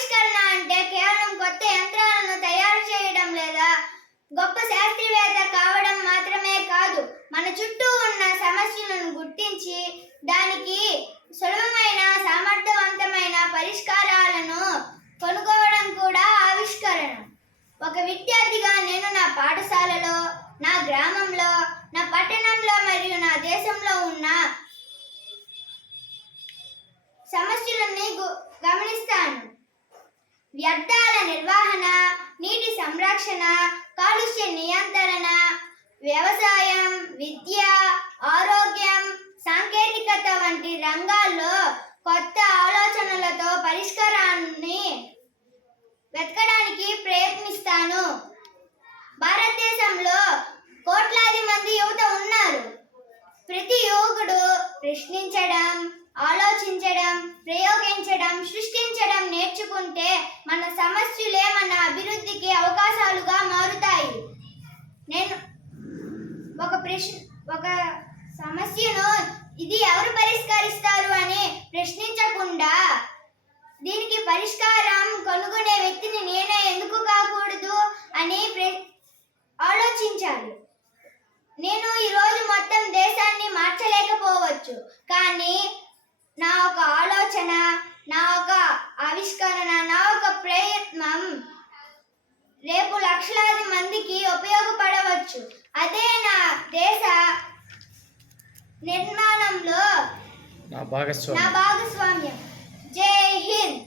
ఆవిష్కరణ అంటే కేవలం కొత్త యంత్రాలను తయారు చేయడం లేదా గొప్ప శాస్త్రవేత్త కావడం మాత్రమే కాదు, మన చుట్టూ ఉన్న సమస్యలను గుర్తించి దానికి సులభమైన సమర్థవంతమైన పరిష్కారాలను కనుగొనడం కూడా ఆవిష్కరణ. ఒక విద్యార్థిగా నేను నా పాఠశాలలో, నా గ్రామంలో, నా పట్టణంలో మరియు నా దేశంలో ఉన్న సమస్యలని గమనిస్తాను. వ్యర్థాల నిర్వహణ, నీటి సంరక్షణ, కాలుష్య నియంత్రణ, వ్యవసాయం, విద్య, ఆరోగ్యం, సాంకేతికత వంటి రంగాల్లో కొత్త ఆలోచనలతో పరిష్కారాన్ని వెతకడానికి ప్రయత్నిస్తాను. భారతదేశంలో కోట్లాది మంది యువత ఉన్నారు. ప్రతి యువకుడు ప్రశ్నించడం, ఆలోచించడం, ప్రయోగించడం, సృష్టించడం నేర్చుకుంటే మన సమస్యలే మన అభివృద్ధికి అవకాశాలుగా మారుతాయి. నేను ఒక సమస్యను ఇది ఎవరు పరిష్కరిస్తారు అని ప్రశ్నించకుండా దీనికి పరిష్కారం కనుగొనే వ్యక్తిని నేనే ఎందుకు కాకూడదు అని ఆలోచించాలి. నేను ఈరోజు మొత్తం దేశాన్ని మార్చలేకపోవచ్చు, కానీ నా ఒక ఆలోచన, నా ఒక ఆవిష్కరణ, నా ఒక ప్రయత్నం రేపు లక్షలాది మందికి ఉపయోగపడవచ్చు. అదే నా దేశ నిర్మాణంలో నా భాగస్వామ్యం. జై హింద్.